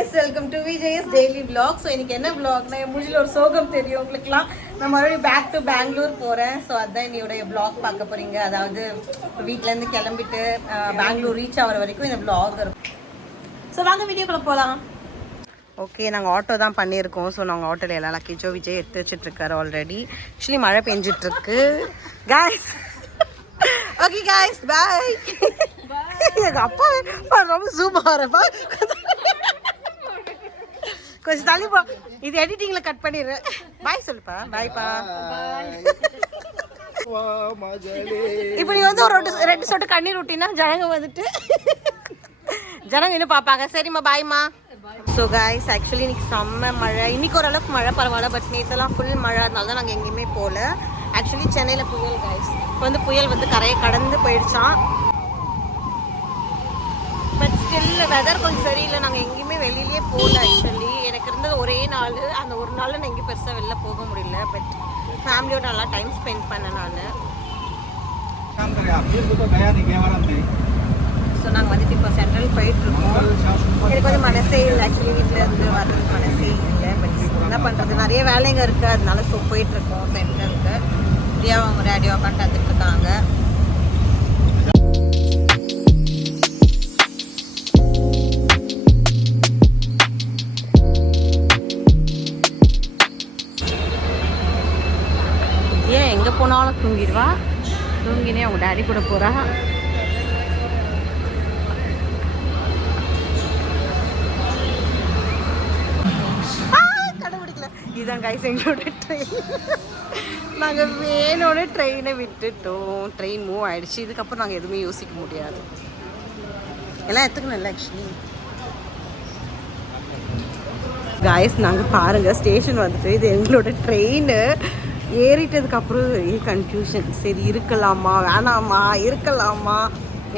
Guys welcome to VJS daily vlog. So இன்னைக்கு என்ன vlogனா என் மூஞ்சில ஒரு சோகம் தெரியும். உங்களுக்குலாம் நான் மறுபடியும் பேக் டு பெங்களூர் போகிறேன் ஸோ அதான் என்னுடைய vlog பார்க்க போறீங்க. அதாவது வீட்டிலேருந்து கிளம்பிட்டு பெங்களூர் ரீச் ஆகிற வரைக்கும் இந்த vlog இருக்கும். ஸோ வாங்க வீடியோக்குள்ள போகலாம் ஓகே நாங்கள் ஆட்டோ தான் பண்ணியிருக்கோம். ஸோ நாங்கள் ஆட்டோவில் எல்லா லக்கேஜோ விஜய் எடுத்து வச்சுட்ருக்காரு ஆல்ரெடி ஆக்சுவலி மழை பெஞ்சிட்ருக்கு. காய்ஸ் ஓகே காய்ஸ் பாய் எங்கள் அப்பா ரொம்ப ஜூம் ஆகிறப்பா. கொஞ்சம் தள்ளி போ. இது எடிட்டிங்கில் கட் பண்ணிடுறேன் பாய் சொல்லுப்பா. பாய்ப்பா இப்படி வந்து ஒரு ரெண்டு ரெண்டு சொட்டு கண்ணீர் ஊட்டினா ஜனங்க வந்துட்டு ஜனங்க இன்னும் பார்ப்பாங்க சரிம்மா பாய்மா ஸோ காய்ஸ் ஆக்சுவலி இன்னைக்கு செம்ம மழை. இன்னைக்கு ஓரளவுக்கு மழை பரவாயில்ல பட் நேற்றுலாம் ஃபுல் மழை. அதனால தான் நாங்கள் எங்கேயுமே போகல ஆக்சுவலி சென்னையில் புயல் காய்ஸ் இப்போ வந்து புயல் வந்து கரையை கடந்து போயிடுச்சான் பட் ஸ்டில் வெதர் கொஞ்சம் சரியில்லை. நாங்கள் எங்கேயுமே வெளியிலே போகல ஆக்சுவலி எனக்கு இருந்தது ஒரே நாள். அந்த ஒரு நாள் நான் எங்கேயும் பெருசாக வெளில போக முடியல. பட் ஃபேமிலியோட நல்லா டைம் ஸ்பெண்ட் பண்ணேன் நான். ஸோ நாங்கள் வந்துட்டு இப்போ சென்ட்ரல் போயிட்டுருக்கோம். எனக்கு வந்து மனசே இல்லை. ஆக்சுவலி வீட்டில் இருந்து வர்றதுக்கு மனசே இல்லை. பட் என்ன பண்ணுறது நிறைய வேலைங்க இருக்குது அதனால ஸோ போயிட்டுருக்கோம் சென்ட்ரலுக்கு இந்தியாவை அவங்க ரேடியோ உட்காந்து எங்கே போனாலும் தூங்கிடுவா. தூங்கினே அவங்க டேடி கூட போகிறா கண்டுபிடிக்கல. இதுதான் கைஸ் எங்களோட ட்ரெயின் நாங்கள் வேணோட ட்ரெயினை விட்டுட்டோம். ட்ரெயின் மூவ் ஆகிடுச்சு இதுக்கப்புறம் நாங்கள் எதுவுமே யோசிக்க முடியாது. எல்லாம் எத்துக்கணும் இல்லை ஆக்சுவலி காய்ஸ் நாங்கள் பாருங்கள் ஸ்டேஷன் வந்துட்டு. இது எங்களோட ட்ரெயின் ஏறிட்டதுக்கப்புறம் ஒரே கன்ஃபியூஷன் சரி இருக்கலாமா? வேணாமா? இருக்கலாமா?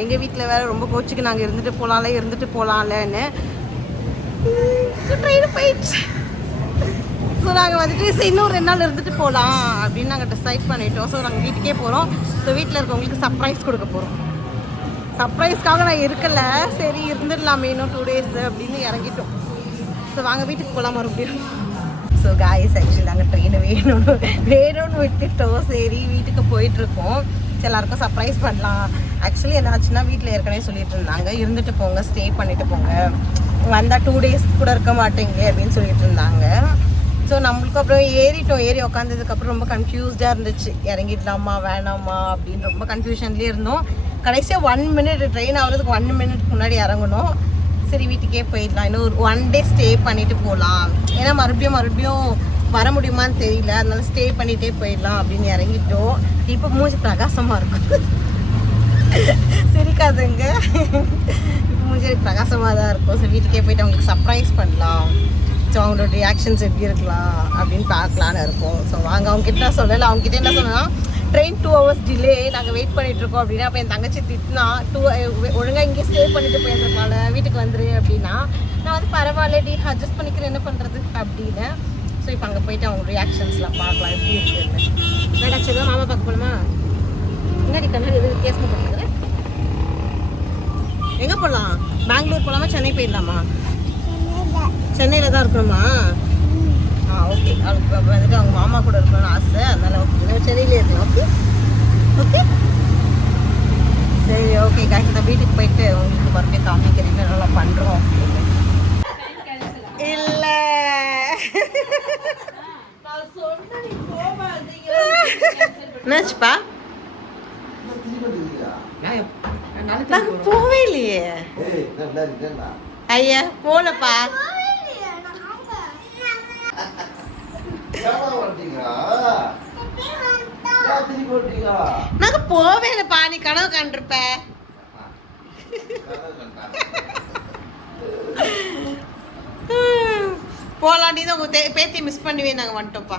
எங்கள் வீட்டில் வேற ரொம்ப கோச்சுக்கு நாங்கள் இருந்துட்டு போகலாம்ல இருந்துட்டு போகலாம்லன்னு ட்ரெயின் போயிடுச்சு. ஸோ நாங்கள் வந்துட்டு சரி இன்னும் ரெண்டு நாள் இருந்துட்டு போகலாம் அப்படின்னு நாங்கள் டிசைட் பண்ணிட்டோம். ஸோ நாங்கள் வீட்டுக்கே போகிறோம் ஸோ வீட்டில் இருக்கவங்களுக்கு சர்ப்ரைஸ் கொடுக்க போகிறோம் சர்ப்ரைஸ்க்காக நான் இருக்கல. சரி இருந்துடலாமே இன்னும் டூ டேஸ் அப்படின்னு இறங்கிட்டோம். ஸோ வாங்க வீட்டுக்கு போகலாம் மறுபடியும். ஸோ காய்ஸ் ஆக்சுவலி நாங்கள் ட்ரெயின் வேணும்னு வேணும்னு விட்டுட்டோம். சரி வீட்டுக்கு போயிட்டுருக்கோம். எல்லாருக்கும் சர்ப்ரைஸ் பண்ணலாம். ஆக்சுவலி என்னாச்சுன்னா வீட்டில் ஏற்கனவே சொல்லிட்டு இருந்தாங்க. இருந்துட்டு போங்க ஸ்டே பண்ணிட்டு போங்க. வந்தால் டூ டேஸ் கூட இருக்க மாட்டேங்க அப்படின்னு சொல்லிட்டு இருந்தாங்க. ஸோ நம்மளுக்கு அப்புறம் ஏறிட்டோம். ஏறி உட்காந்ததுக்கப்புறம் ரொம்ப கன்ஃபியூஸ்டாக இருந்துச்சு. இறங்கிடலாமா வேணாமா அப்படின்னு ரொம்ப கன்ஃபியூஷன்லேயே இருந்தோம். கடைசியாக ஒன் மினிட் ட்ரெயின் ஆகிறதுக்கு ஒன் மினிட்க்கு முன்னாடி இறங்கணும் சரி வீட்டுக்கே போயிடலாம். இன்னும் ஒரு ஒன் டே ஸ்டே பண்ணிட்டு போகலாம் ஏன்னா மறுபடியும் மறுபடியும் வர முடியுமான்னு தெரியல. அதனால ஸ்டே பண்ணிகிட்டே போயிடலாம் அப்படின்னு இறங்கிட்டோம். இப்போ மூஞ்சி பிரகாசமாக இருக்கும். சிரிக்காதுங்க. இப்போ மூஞ்சி பிரகாசமாக தான் இருக்கும். ஸோ வீட்டுக்கே போயிட்டு அவங்களுக்கு சர்ப்ரைஸ் பண்ணலாம். ஸோ அவங்களோட ரியாக்ஷன்ஸ் எப்படி இருக்கலாம் அப்படின்னு பார்க்கலான்னு இருக்கோம். ஸோ வாங்க அவங்க கிட்ட நான் சொல்லலை. அவங்க கிட்ட என்ன சொன்னா ட்ரெயின் டூ ஹவர்ஸ் டிலே நாங்கள் வெயிட் பண்ணிட்டு இருக்கோம் அப்படின்னா அப்போ என் தங்கச்சி திட்டினா டூ ஒழுங்காக இங்கே ஸ்டே பண்ணிட்டு போயிருந்திருக்கால வீட்டுக்கு வந்துரு அப்படின்னா நான் வந்து பரவாயில்ல டி அட்ஜஸ்ட் பண்ணிக்கிறேன் என்ன பண்ணுறது அப்படின்னு. ஸோ இப்போ அங்கே போயிட்டு அவங்க ரியாக்ஷன்ஸ்லாம் பார்க்கலாம் எப்படி இருக்குன்னு வேடா சொல்லுவா மாமா பார்க்க போகலாமா முன்னாடி கண்ணாடி எது வித்தியாசமாக பண்ணுறது எங்கே போகலாம் பெங்களூர் போகலாமா சென்னை போயிடலாமா? சென்னையில் தான் இருக்கணுமா? ஓகே அவளுக்கு வந்துட்டு அவங்க மாமா கூட இருக்கணும்னு ஆசை. அதனால ஓகே சென்னையிலே இருக்கலாம். ஓகே ஓகே சரி ஓகே காய்ச்சி நான் வீட்டுக்கு போயிட்டு உங்களுக்கு மறுபடியும் காமிக்கிறேன். நல்லா பண்ணுறோம் இல்லை. என்னாச்சுப்பா? நாங்கள் போவே இல்லையே ஐயா போனப்பா. நாங்க போவே இல்லைப்பா நீ கனவு கண்டிருப்ப. போலாம் நீ தான் உங்க தே- பேத்தியை மிஸ் பண்ணுவே நாங்க வந்துட்டோம்ப்பா.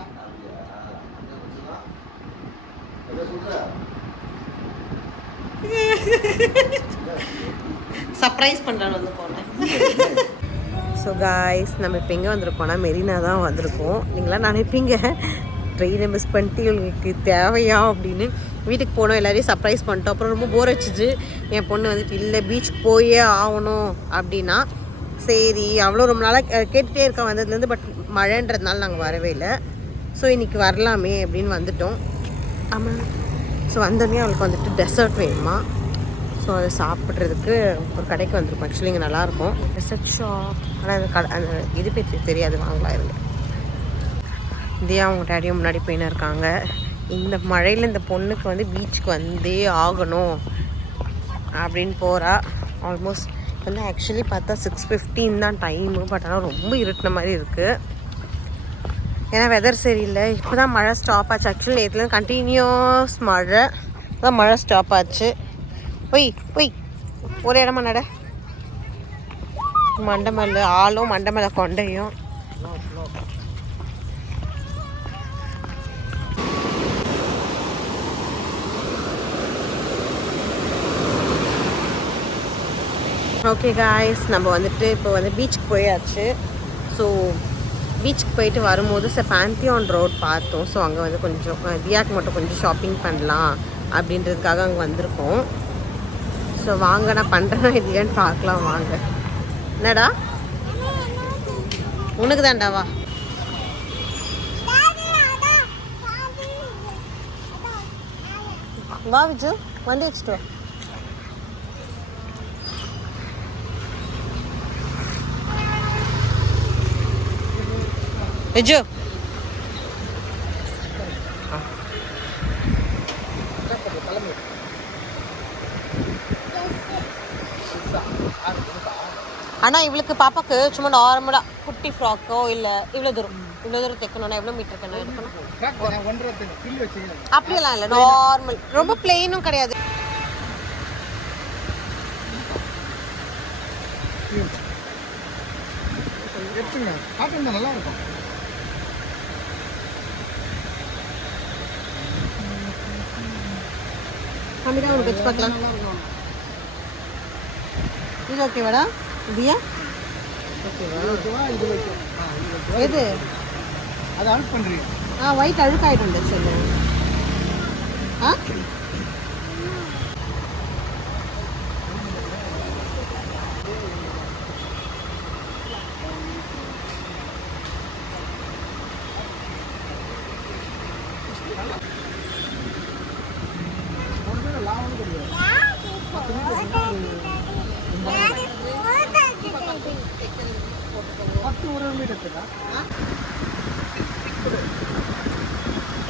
சர்ப்ரைஸ் பண்ணுறான்னு வந்து போனேன் ஸோ காய்ஸ் நம்ம இப்போ எங்கே வந்திருக்கோம்னா மெரினா தான் வந்திருக்கோம். நீங்களாம் நினைப்பீங்க ட்ரெயினை மிஸ் பண்ணிட்டு இவங்களுக்கு தேவையா அப்படின்னு வீட்டுக்கு போனோம் எல்லாரையும் சர்ப்ரைஸ் பண்ணிட்டோம். அப்புறம் ரொம்ப போர் அடிச்சிச்சு என் பொண்ணு வந்துட்டு இல்லை பீச் போயே ஆகணும். அப்படின்னா சரி அவ்வளோ ரொம்ப நாளாக கேட்டுகிட்டே இருக்க வந்ததுலேருந்து பட் மழைன்றதுனால நாங்கள் வரவே இல்லை. ஸோ இன்றைக்கி வரலாமே அப்படின்னு வந்துட்டோம். ஆமாம் ஸோ வந்தோடனே அவளுக்கு வந்துட்டு டெசர்ட் வேணுமா? ஸோ அதை சாப்பிட்றதுக்கு ஒரு கடைக்கு வந்திருக்கோம். ஆக்சுவலி இங்கே நல்லாயிருக்கும் டெசர்ட் ஷாப் ஆனால் அந்த கடை அந்த இது பற்றி தெரியாது வாங்கலாம் இருந்து இந்தியா அவங்க டேடியும் முன்னாடி போயின்னு இருக்காங்க. இந்த மழையில் இந்த பொண்ணுக்கு வந்து பீச்சுக்கு வந்தே ஆகணும் அப்படின்னு போகிறா ஆல்மோஸ்ட் வந்து ஆக்சுவலி பார்த்தா சிக்ஸ் ஃபிஃப்டீன் தான் டைமு பட் ஆனால் ரொம்ப இருட்டின மாதிரி இருக்குது ஏன்னா வெதர் சரியில்லை. இப்போ தான் மழை ஸ்டாப் ஆச்சு. ஆக்சுவலி நேற்றுலேருந்து கண்டினியூஸ் மழை. தான் மழை ஸ்டாப் ஆச்சு. ஒய் ஒய் ஒரு இடமா நட. மண்டை ஆளும் மண்டமலை கொண்டையும். ஓகே காய்ஸ் நம்ம வந்துட்டு இப்போ வந்து பீச்சுக்கு போயாச்சு. ஸோ பீச்சுக்கு போயிட்டு வரும்போது சார் பேந்தியான் ரோட் பார்த்தோம். ஸோ அங்கே வந்து கொஞ்சம் தியாக்கு மட்டும் கொஞ்சம் ஷாப்பிங் பண்ணலாம் அப்படின்றதுக்காக அங்கே வந்திருக்கோம். ஸோ வாங்க நான் பண்ணுறேன்னா இல்லையான்னு பார்க்கலாம் வாங்க. என்னடா? உனக்கு தான்டாவா வா விஜு. வந்து வச்சுட்டு வா. விஜு ஆனால் இவளுக்கு பாப்பாக்கு சும்மா நார்மலாக குட்டி ஃப்ராக்கோ இல்லை இவ்வளோ தூரம் இவ்வளோ தூரம் தைக்கணும்னா எவ்வளோ மீட்டர் எடுக்கணும் வச்சு அப்படியெல்லாம் இல்லை நார்மல் ரொம்ப பிளெயினும் கிடையாது. எடுத்துங்க காட்டுங்க நல்லா இருக்கும். அமிதா உனக்கு வச்சு பார்க்கலாம். இது ஓகேவாடா தியா எது? அதை அவுட் பண்ணுறீங்க ஆ ஒயிட் அழுக்காயிட்டு சொல்லு. ஆ? ஒரு மீட்டர்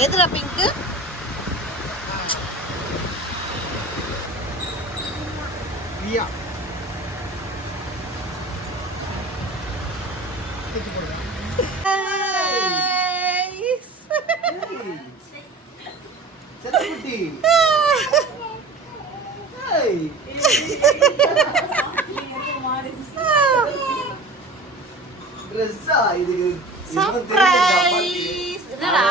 எதுல பிங்க்கு பிரியா செல்லக்குட்டி ஏய் இது சர்ப்ரைஸ் என்னடா?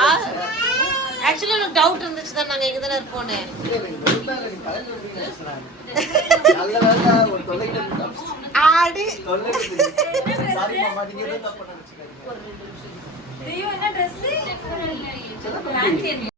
ஆக்சுவலி எனக்கு டவுட் இருந்துச்சு தான் நாங்க இங்க தானே இருப்போம்னு. நல்ல வேலை ஒரு தொலைக்கிட்ட ஆடி. தொல்லைக்கு சாரி மாமா நீங்க தான் தப்பு நினைச்சுக்காதீங்க தெய்வம் என்ன?